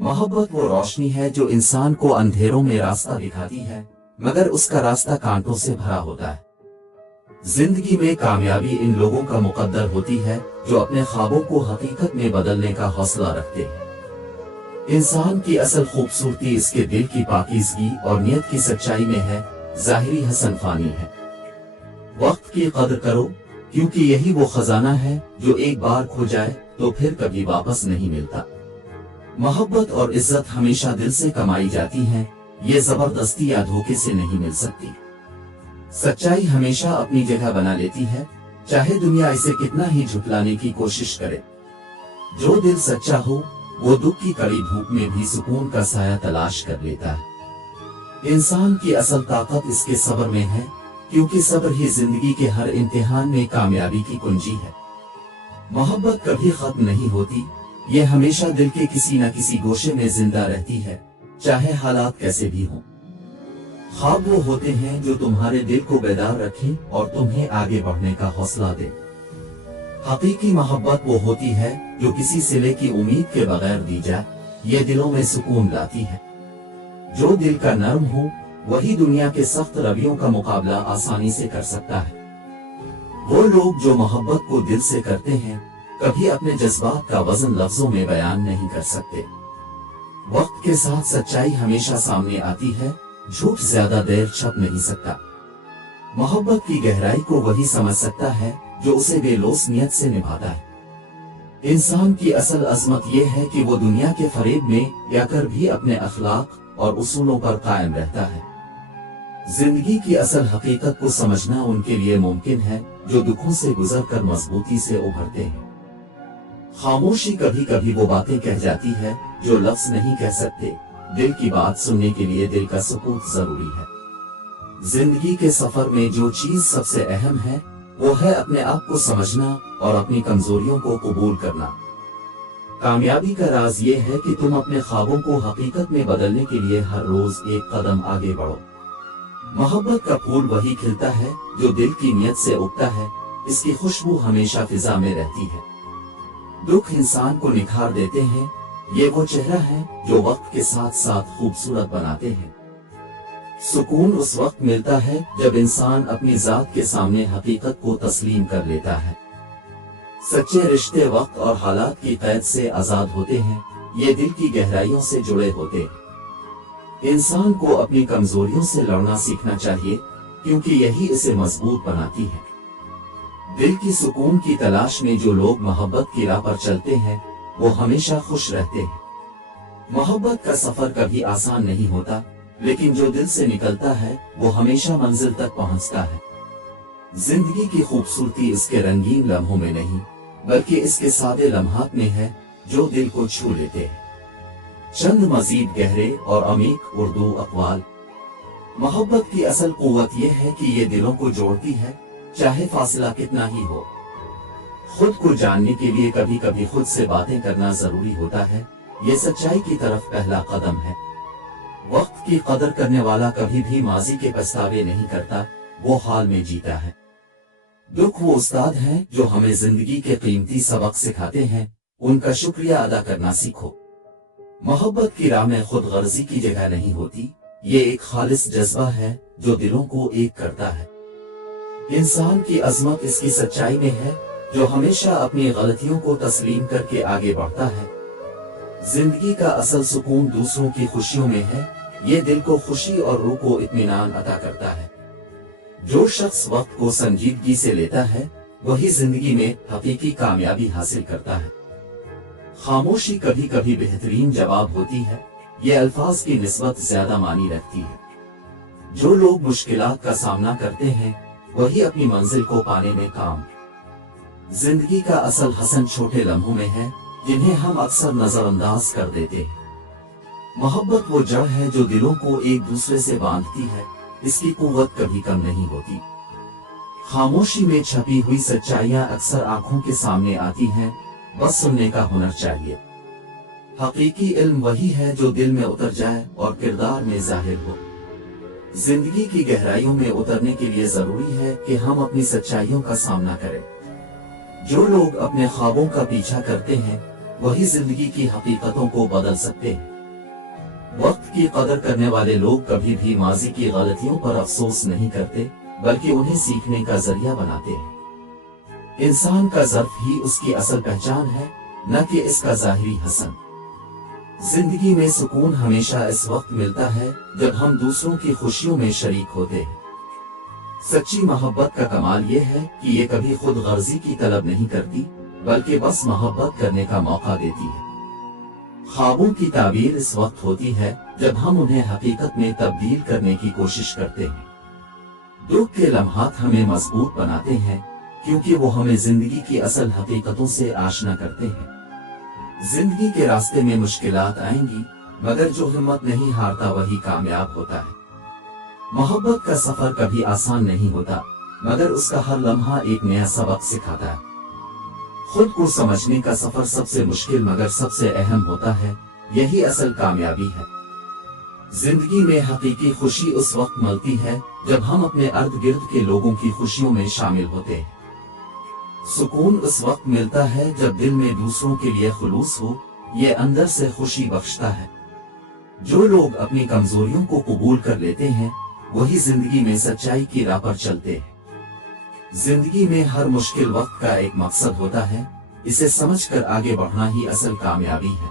मोहब्बत वो रोशनी है जो इंसान को अंधेरों में रास्ता दिखाती है, मगर उसका रास्ता कांटों से भरा होता है। जिंदगी में कामयाबी इन लोगों का मुकद्दर होती है जो अपने ख्वाबों को हकीकत में बदलने का हौसला रखते हैं। इंसान की असल खूबसूरती इसके दिल की पाकीज़गी और नीयत की सच्चाई में है, ज़ाहिरी हसन फानी है। वक्त की कदर करो, क्योंकि यही वो खजाना है जो एक बार खो जाए तो फिर कभी वापस नहीं मिलता। मोहब्बत और इज्जत हमेशा दिल से कमाई जाती हैं, ये जबरदस्ती या धोखे से नहीं मिल सकती। सच्चाई हमेशा अपनी जगह बना लेती है, चाहे दुनिया इसे कितना ही झुठलाने की कोशिश करे। जो दिल सच्चा हो वो दुख की कड़ी धूप में भी सुकून का साया तलाश कर लेता है। इंसान की असल ताकत इसके सब्र में है, क्योंकि सब्र ही जिंदगी के हर इम्तिहान में कामयाबी की कुंजी है। मोहब्बत कभी खत्म नहीं होती, ये हमेशा दिल के किसी न किसी गोशे में जिंदा रहती है, चाहे हालात कैसे भी हों। ख्वाब वो होते हैं जो तुम्हारे दिल को बेदार रखें और तुम्हें आगे बढ़ने का हौसला दे। हकीकी मोहब्बत वो होती है जो किसी सिले की उम्मीद के बगैर दी जाए, ये दिलों में सुकून लाती है। जो दिल का नर्म हो वही दुनिया के सख्त रवैयों का मुकाबला आसानी से कर सकता है। वो लोग जो मोहब्बत को दिल से करते हैं कभी अपने जज्बात का वजन लफ्जों में बयान नहीं कर सकते। वक्त के साथ सच्चाई हमेशा सामने आती है, झूठ ज्यादा देर छप नहीं सकता। मोहब्बत की गहराई को वही समझ सकता है जो उसे बेलोस नियत से निभाता है। इंसान की असल अजमत यह है कि वो दुनिया के फरेब में या कर भी अपने अखलाक और उसूलों पर कायम रहता है। जिंदगी की असल हकीकत को समझना उनके लिए मुमकिन है जो दुखों से गुजरकर मजबूती से उभरते हैं। खामोशी कभी कभी वो बातें कह जाती है जो लफ्ज नहीं कह सकते। दिल की बात सुनने के लिए दिल का सुकूत जरूरी है। जिंदगी के सफर में जो चीज सबसे अहम है वो है अपने आप को समझना और अपनी कमजोरियों को कबूल करना। कामयाबी का राज ये है कि तुम अपने ख्वाबों को हकीकत में बदलने के लिए हर रोज एक कदम आगे बढ़ो। मोहब्बत का फूल वही खिलता है जो दिल की नीयत से उगता है, इसकी खुशबू हमेशा फिजा में रहती है। दुख इंसान को निखार देते हैं, ये वो चेहरा है जो वक्त के साथ साथ खूबसूरत बनाते हैं। सुकून उस वक्त मिलता है जब इंसान अपनी जात के सामने हकीकत को तस्लीम कर लेता है। सच्चे रिश्ते वक्त और हालात की कैद से आजाद होते हैं, ये दिल की गहराइयों से जुड़े होते हैं। इंसान को अपनी कमजोरियों से लड़ना सीखना चाहिए, क्योंकि यही इसे मजबूत बनाती है। दिल की सुकून की तलाश में जो लोग मोहब्बत की राह पर चलते हैं वो हमेशा खुश रहते हैं। मोहब्बत का सफर कभी आसान नहीं होता, लेकिन जो दिल से निकलता है वो हमेशा मंजिल तक पहुंचता है। जिंदगी की खूबसूरती इसके रंगीन लम्हों में नहीं, बल्कि इसके सादे लम्हात में है जो दिल को छू लेते हैं। चंद मजीद गहरे और अमीक उर्दू अक़वाल। मोहब्बत की असल कुव्वत यह है कि ये दिलों को जोड़ती है, चाहे फासला कितना ही हो। खुद को जानने के लिए कभी कभी खुद से बातें करना जरूरी होता है, ये सच्चाई की तरफ पहला कदम है। वक्त की कदर करने वाला कभी भी माजी के पछतावे नहीं करता, वो हाल में जीता है। दुख वो उस्ताद हैं जो हमें जिंदगी के कीमती सबक सिखाते हैं, उनका शुक्रिया अदा करना सीखो। मोहब्बत की राह में खुद गर्जी की जगह नहीं होती, ये एक खालिस जज्बा है जो दिलों को एक करता है। इंसान की अजमत इसकी सच्चाई में है जो हमेशा अपनी गलतियों को तस्लीम करके आगे बढ़ता है। जिंदगी का असल सुकून दूसरों की खुशियों में है, ये दिल को खुशी और रूह को इत्मीनान अता करता है। जो शख्स वक्त को संजीदगी से लेता है वही जिंदगी में हकीकी कामयाबी हासिल करता है। खामोशी कभी कभी बेहतरीन जवाब होती है, ये अल्फाज की निस्बत ज्यादा मानी रखती है। जो लोग मुश्किलात का सामना करते हैं वही अपनी मंजिल को पाने में काम। जिंदगी का असल हसन छोटे लम्हों में है जिन्हें हम अक्सर नजरअंदाज कर देते हैं। मोहब्बत वो जड़ है जो दिलों को एक दूसरे से बांधती है, इसकी कुव्वत कभी कम नहीं होती। खामोशी में छपी हुई सच्चाइयां अक्सर आंखों के सामने आती हैं, बस सुनने का हुनर चाहिए। हकीकी इल्म वही है जो दिल में उतर जाए और किरदार में जाहिर हो। जिंदगी की गहराइयों में उतरने के लिए जरूरी है कि हम अपनी सच्चाइयों का सामना करें। जो लोग अपने ख्वाबों का पीछा करते हैं वही जिंदगी की हकीकतों को बदल सकते हैं। वक्त की कदर करने वाले लोग कभी भी माजी की गलतियों पर अफसोस नहीं करते, बल्कि उन्हें सीखने का जरिया बनाते हैं। इंसान का ज़र्फ ही उसकी असल पहचान है, न कि इसका ज़ाहिरी हसन। जिंदगी में सुकून हमेशा इस वक्त मिलता है जब हम दूसरों की खुशियों में शरीक होते हैं। सच्ची मोहब्बत का कमाल यह है कि ये कभी खुद गर्जी की तलब नहीं करती, बल्कि बस मोहब्बत करने का मौका देती है। ख्वाबों की ताबीर इस वक्त होती है जब हम उन्हें हकीकत में तब्दील करने की कोशिश करते हैं। दुख के लम्हात हमें मजबूत बनाते हैं, क्योंकि वो हमें जिंदगी की असल हकीकतों से आशना करते हैं। जिंदगी के रास्ते में मुश्किलात आएंगी, मगर जो हिम्मत नहीं हारता वही कामयाब होता है। मोहब्बत का सफर कभी आसान नहीं होता, मगर उसका हर लम्हा एक नया सबक सिखाता है। खुद को समझने का सफर सबसे मुश्किल मगर सबसे अहम होता है, यही असल कामयाबी है। जिंदगी में हकीकी खुशी उस वक्त मिलती है जब हम अपने अर्द गिर्द के लोगों की खुशियों में शामिल होते हैं। सुकून उस वक्त मिलता है जब दिल में दूसरों के लिए खुलूस हो, ये अंदर से खुशी बख्शता है। जो लोग अपनी कमजोरियों को कबूल कर लेते हैं, वही जिंदगी में सच्चाई की राह पर चलते हैं। जिंदगी में हर मुश्किल वक्त का एक मकसद होता है, इसे समझकर आगे बढ़ना ही असल कामयाबी है।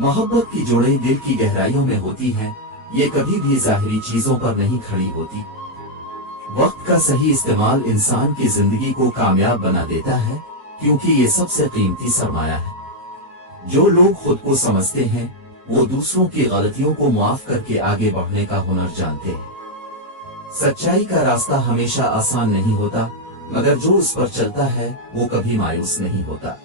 मोहब्बत की जोड़ें दिल की गहराइयों में होती हैं, ये कभी भी जाहिरी चीजों पर नहीं खड़ी होती। वक्त का सही इस्तेमाल इंसान की जिंदगी को कामयाब बना देता है, क्योंकि ये सबसे कीमती सरमाया है। जो लोग खुद को समझते हैं, वो दूसरों की गलतियों को माफ करके आगे बढ़ने का हुनर जानते हैं। सच्चाई का रास्ता हमेशा आसान नहीं होता, मगर जो उस पर चलता है वो कभी मायूस नहीं होता।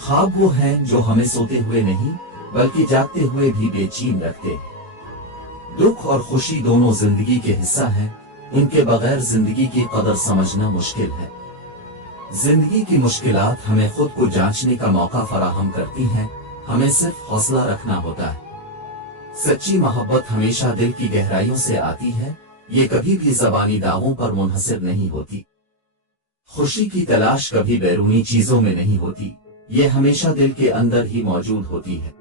ख्वाब वो हैं जो हमें सोते हुए नहीं, बल्कि जागते हुए भी बेचैन रखते हैं। दुख और खुशी दोनों जिंदगी के हिस्सा हैं, इनके बगैर जिंदगी की कदर समझना मुश्किल है। जिंदगी की मुश्किलात हमें खुद को जांचने का मौका फराहम करती हैं, हमें सिर्फ हौसला रखना होता है। सच्ची मोहब्बत हमेशा दिल की गहराइयों से आती है, ये कभी भी ज़बानी दावों पर मुनहसर नहीं होती। खुशी की तलाश कभी बैरूनी चीजों में नहीं होती, ये हमेशा दिल के अंदर ही मौजूद होती है।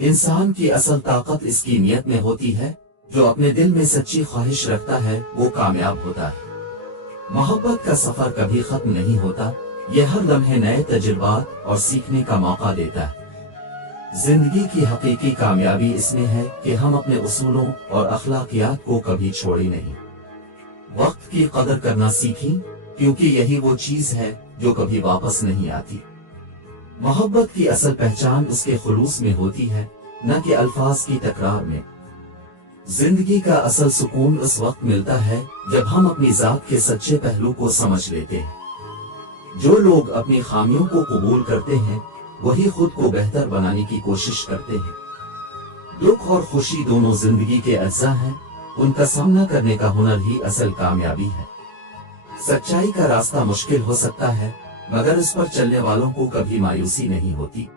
इंसान की असल ताकत इसकी नीयत में होती है, जो अपने दिल में सच्ची ख्वाहिश रखता है वो कामयाब होता है। मोहब्बत का सफर कभी खत्म नहीं होता, ये हर लम्हे नए तजुर्बात और सीखने का मौका देता है। जिंदगी की हकीकी कामयाबी इसमें है कि हम अपने उसूलों और अखलाकियात को कभी छोड़े नहीं। वक्त की कदर करना सीखें, क्योंकि यही वो चीज है जो कभी वापस नहीं आती। मोहब्बत की असल पहचान उसके खुलूस में होती है, न कि अल्फाज की तकरार में। जिंदगी का असल सुकून उस वक्त मिलता है जब हम अपनी जात के सच्चे पहलू को समझ लेते हैं। जो लोग अपनी खामियों को कबूल करते हैं, वही खुद को बेहतर बनाने की कोशिश करते हैं। दुख और खुशी दोनों जिंदगी के अज्जा हैं, उनका सामना करने का हुनर ही असल कामयाबी है। सच्चाई का रास्ता मुश्किल हो सकता है, मगर इस पर चलने वालों को कभी मायूसी नहीं होती।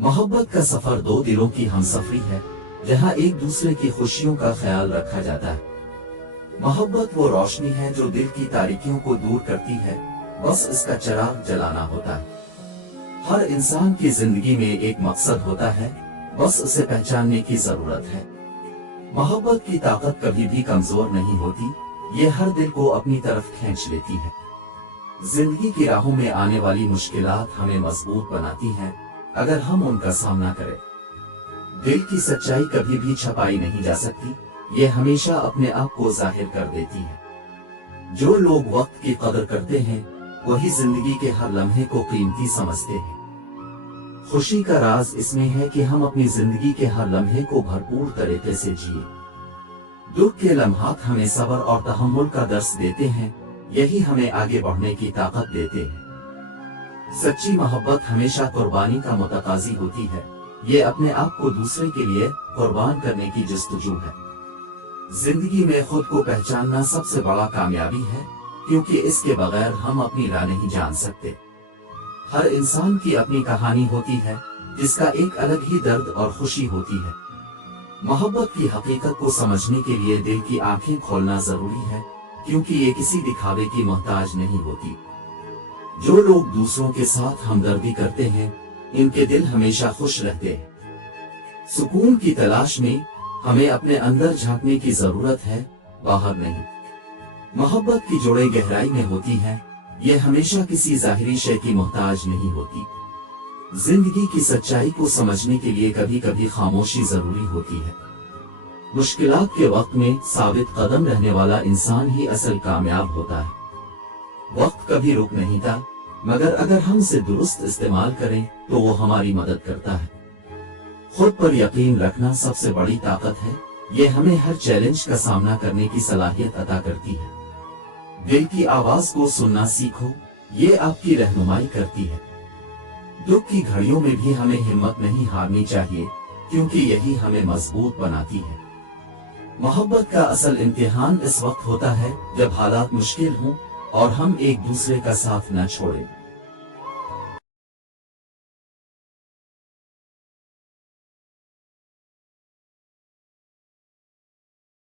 मोहब्बत का सफर दो दिलों की हमसफरी है, जहां एक दूसरे की खुशियों का ख्याल रखा जाता है। मोहब्बत वो रोशनी है जो दिल की तारीकियों को दूर करती है, बस इसका चिराग जलाना होता है। हर इंसान की जिंदगी में एक मकसद होता है, बस उसे पहचानने की जरूरत है। मोहब्बत की ताकत कभी भी कमजोर नहीं होती, ये हर दिल को अपनी तरफ खींच लेती है। जिंदगी की राहों में आने वाली मुश्किलात हमें मजबूत बनाती हैं, अगर हम उनका सामना करें। दिल की सच्चाई कभी भी छपाई नहीं जा सकती, ये हमेशा अपने आप को जाहिर कर देती है। जो लोग वक्त की कदर करते हैं, वही जिंदगी के हर लम्हे को कीमती समझते हैं। खुशी का राज इसमें है कि हम अपनी जिंदगी के हर लम्हे को भरपूर तरीके से जिए। दुख के लम्हात हमें सब्र और तहम्मुल का दर्स देते हैं, यही हमें आगे बढ़ने की ताकत देते हैं। सच्ची मोहब्बत हमेशा कुर्बानी का मुतकाजी होती है, ये अपने आप को दूसरे के लिए कुर्बान करने की जस्तजू है। जिंदगी में खुद को पहचानना सबसे बड़ा कामयाबी है, क्योंकि इसके बगैर हम अपनी राह नहीं जान सकते। हर इंसान की अपनी कहानी होती है, जिसका एक अलग ही दर्द और खुशी होती है। मोहब्बत की हकीकत को समझने के लिए दिल की आंखें खोलना जरूरी है, क्योंकि ये किसी दिखावे की मोहताज नहीं होती। जो लोग दूसरों के साथ हमदर्दी करते हैं, इनके दिल हमेशा खुश रहते हैं। सुकून की तलाश में हमें अपने अंदर झांकने की जरूरत है, बाहर नहीं। मोहब्बत की जोड़े गहराई में होती है, ये हमेशा किसी जाहिरी शय की मोहताज नहीं होती। जिंदगी की सच्चाई को समझने के लिए कभी कभी खामोशी जरूरी होती है। मुश्किलात के वक्त में साबित कदम रहने वाला इंसान ही असल कामयाब होता है। वक्त कभी रुक नहीं था, मगर अगर हम इसे दुरुस्त इस्तेमाल करें तो वो हमारी मदद करता है। खुद पर यकीन रखना सबसे बड़ी ताकत है, ये हमें हर चैलेंज का सामना करने की सलाहियत अता करती है। दिल की आवाज को सुनना सीखो, ये आपकी रहनुमाई करती है। दुख की घड़ियों में भी हमें हिम्मत नहीं हारनी चाहिए, क्योंकि यही हमें मजबूत बनाती है। मोहब्बत का असल इम्तिहान इस वक्त होता है जब हालात मुश्किल हों और हम एक दूसरे का साथ न छोड़ें।